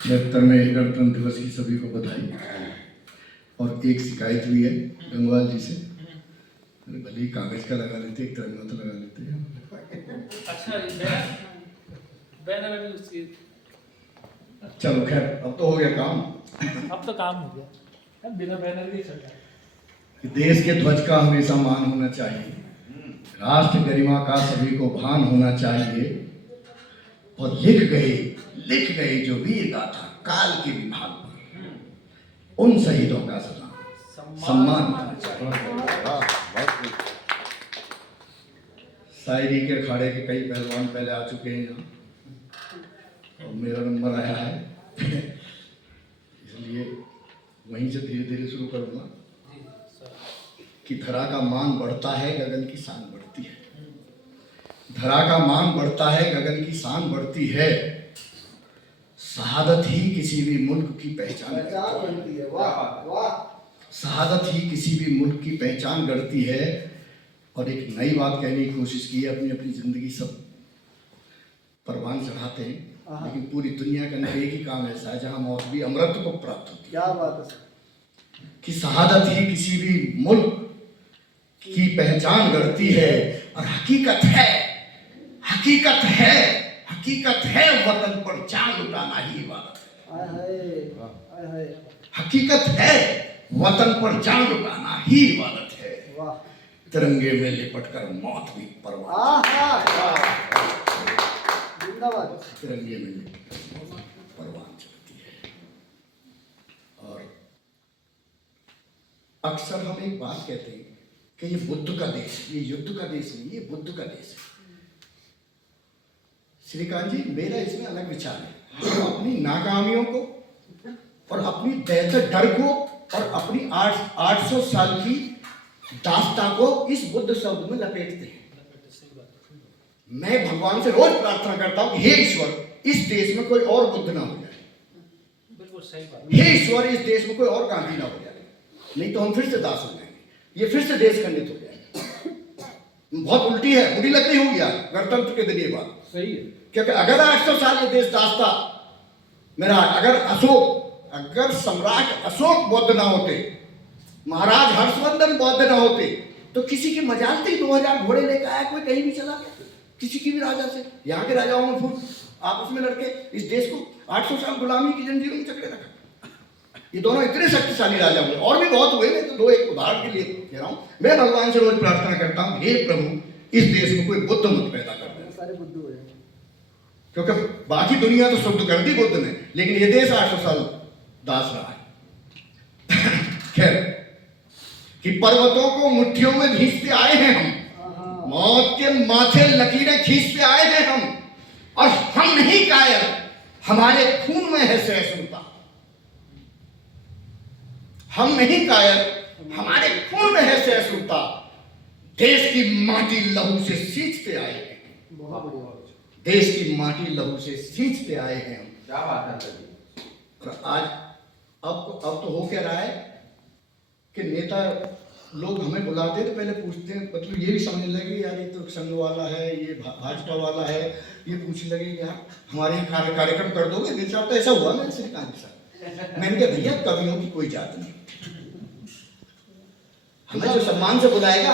73वें गणतंत्र दिवस की सभी को बधाई। और एक शिकायत भी है गंगवाल जी से, अरे भले ही कागज का लगा लेते, एक तिरंगा तो लगा लेते हैं। अच्छा बैनर उसकी चलो खैर, अब तो हो गया काम। अब तो काम हो गया, बिना बैनर के चल कि देश के ध्वज का हमेशा मान होना चाहिए, राष्ट्र गरिमा का सभी को भान होना चाहिए। और लिख गए जो वीर गाथा काल के विभाग पर, उन शहीदों का सदा सम्मान होना चाहिए। शायरी के अखाड़े के कई पहलवान पहले आ चुके हैं यहाँ और मेरा नंबर आया है, इसलिए वहीं से धीरे धीरे शुरू करूँगा कि धरा का मान बढ़ता है, गगन की शान बढ़ती है। धरा का मान बढ़ता है, गगन की शान बढ़ती है। शहादत ही किसी भी मुल्क की पहचान गढ़ती है। शहादत ही किसी भी मुल्क की पहचान गढ़ती है। और एक नई बात कहने की कोशिश की है, अपनी अपनी जिंदगी सब परवान चढ़ाते हैं, लेकिन पूरी दुनिया के अंदर एक ही काम ऐसा है जहां मौत भी अमृत को प्राप्त होती है। क्या बात है कि शहादत ही किसी भी मुल्क की पहचान गढ़ती है। और हकीकत है वतन पर जान लुटाना ही इबादत है। हकीकत है वतन पर जान लुटाना ही इबादत है। तिरंगे में लिपटकर मौत भी परवान, तिरंगे में लिपटकर परवान चढ़ती है। और अक्सर हम एक बात कहते हैं कि ये बुद्ध का देश, ये युद्ध का देश नहीं, ये बुद्ध का देश है। श्रीकांत जी, मेरा इसमें अलग विचार है। तो अपनी नाकामियों को और अपनी दहशत डर को और अपनी 800 साल की दास्तां को इस बुद्ध शब्द में लपेटते हैं। मैं भगवान से रोज प्रार्थना करता हूं कि हे ईश्वर, इस देश में कोई और बुद्ध ना हो जाए। बिल्कुल सही बात। हे ईश्वर, इस देश में कोई और गांधी ना हो जाए, नहीं तो हम फिर से दास हो जाएंगे, ये फिर से देश खंडित हो जाएगा। बहुत उल्टी है, बुरी लग रही होगी यार गणतंत्र के दिन ये बात। सही है, क्योंकि अगर 800 साल ये देश दास्ता मेरा, अगर सम्राट अशोक बौद्ध ना होते, महाराज हर्षवर्धन बौद्ध ना होते, तो किसी की मजालती 2000 घोड़े लेकर आया, कोई कहीं भी चला गया, किसी की भी राजा से। यहाँ के राजाओं में फूट आपस में लड़के इस देश को 800 साल गुलामी की जंजीरों में जकड़े रखा। ये दोनों इतने शक्तिशाली राजा हुए, और भी बहुत हुए, मैं तो दो एक उदाहरण के लिए कह रहा हूँ। मैं भगवान से रोज प्रार्थना करता हूँ, हे प्रभु, इस देश में कोई बुद्ध मत पैदा कर दे, सारे बुद्ध हो जाए। क्योंकि बाकी दुनिया तो शुद्ध कर दी बुद्ध ने, लेकिन ये देश 800 साल दास रहा है। खैर, कि पर्वतों को मुट्ठियों में खींचते आए हैं हम, मौत के माथे लकीरें खींचते आए हैं हम, और हम नहीं कायर, हमारे खून में है सहिष्णुता। हम नहीं कायर, हमारे खून में है सहिष्णुता। देश की माटी लहू से सींचते आए हैं, देश की माटी लहू से सींचते आए हैं हम। क्या बात है। और आज अब तो हो क्या रहा है कि नेता लोग हमें बुलाते तो पहले पूछते हैं, मतलब ये भी समझने लगे यार ये तो संघ वाला है, ये भाजपा वाला है, ये पूछने लगे यार हमारे यहाँ कार्यक्रम कर दोगे। मेरे साथ तो ऐसा हुआ मेरे श्रीकांत के साथ। मैंने कहा भैया कवियों की कोई जात नहीं, हमें जो सम्मान से बुलाएगा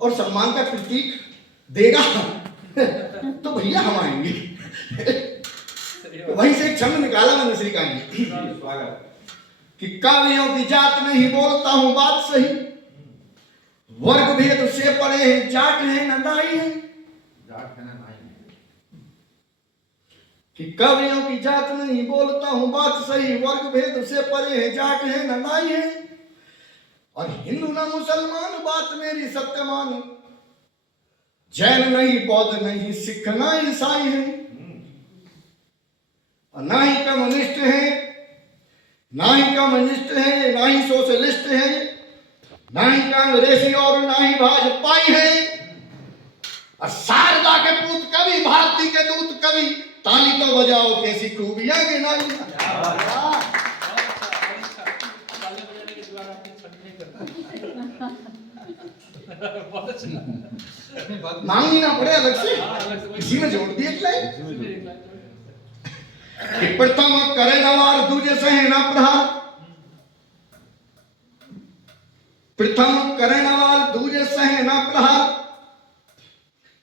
और सम्मान का प्रतीक देगा तो भैया हम आएंगे। तो वहीं से एक छंद निकाला मैंने श्रीकांत जी कि कवियों की जात में ही बोलता हूं बात सही, वर्ग भेद से परे हैं, जाट है न नाई है। कि कवियों की जात में ही बोलता हूं बात सही, वर्ग भेद से परे हैं, जाट है न नाई है। और हिंदू न मुसलमान बात मेरी सत्य मानो, जैन नहीं, बौद्ध नहीं, सिख ना ईसाई है, और ना ही कम्युनिस्ट है, ना ही कम्युनिस्ट है, ना ही सोशलिस्ट है, ना ही कांग्रेसी और ना ही भाजपाई है। और शारदा के पूत कवि, भारती के दूत कवि, ताली तो बजाओ कैसी खूबियां गिनाई। मांगनी ना पड़े अलग से, इसी में जोड़ दिए। कि प्रथम करे नवार दूजे सहे ना प्रहार, प्रथम करे नवार दूजे सहे ना प्रहार,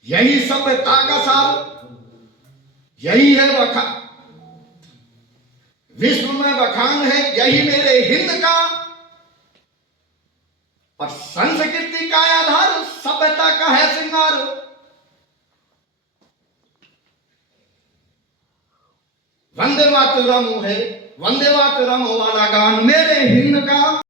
यही सभ्यता का सार, यही है बखान, विश्व में बखान है यही मेरे हिंद का, और संस्कृति का आधार सभ्यता का है श्रृंगार। वंदे मातरम है, वंदे मातरम वाला गान मेरे हिंद का।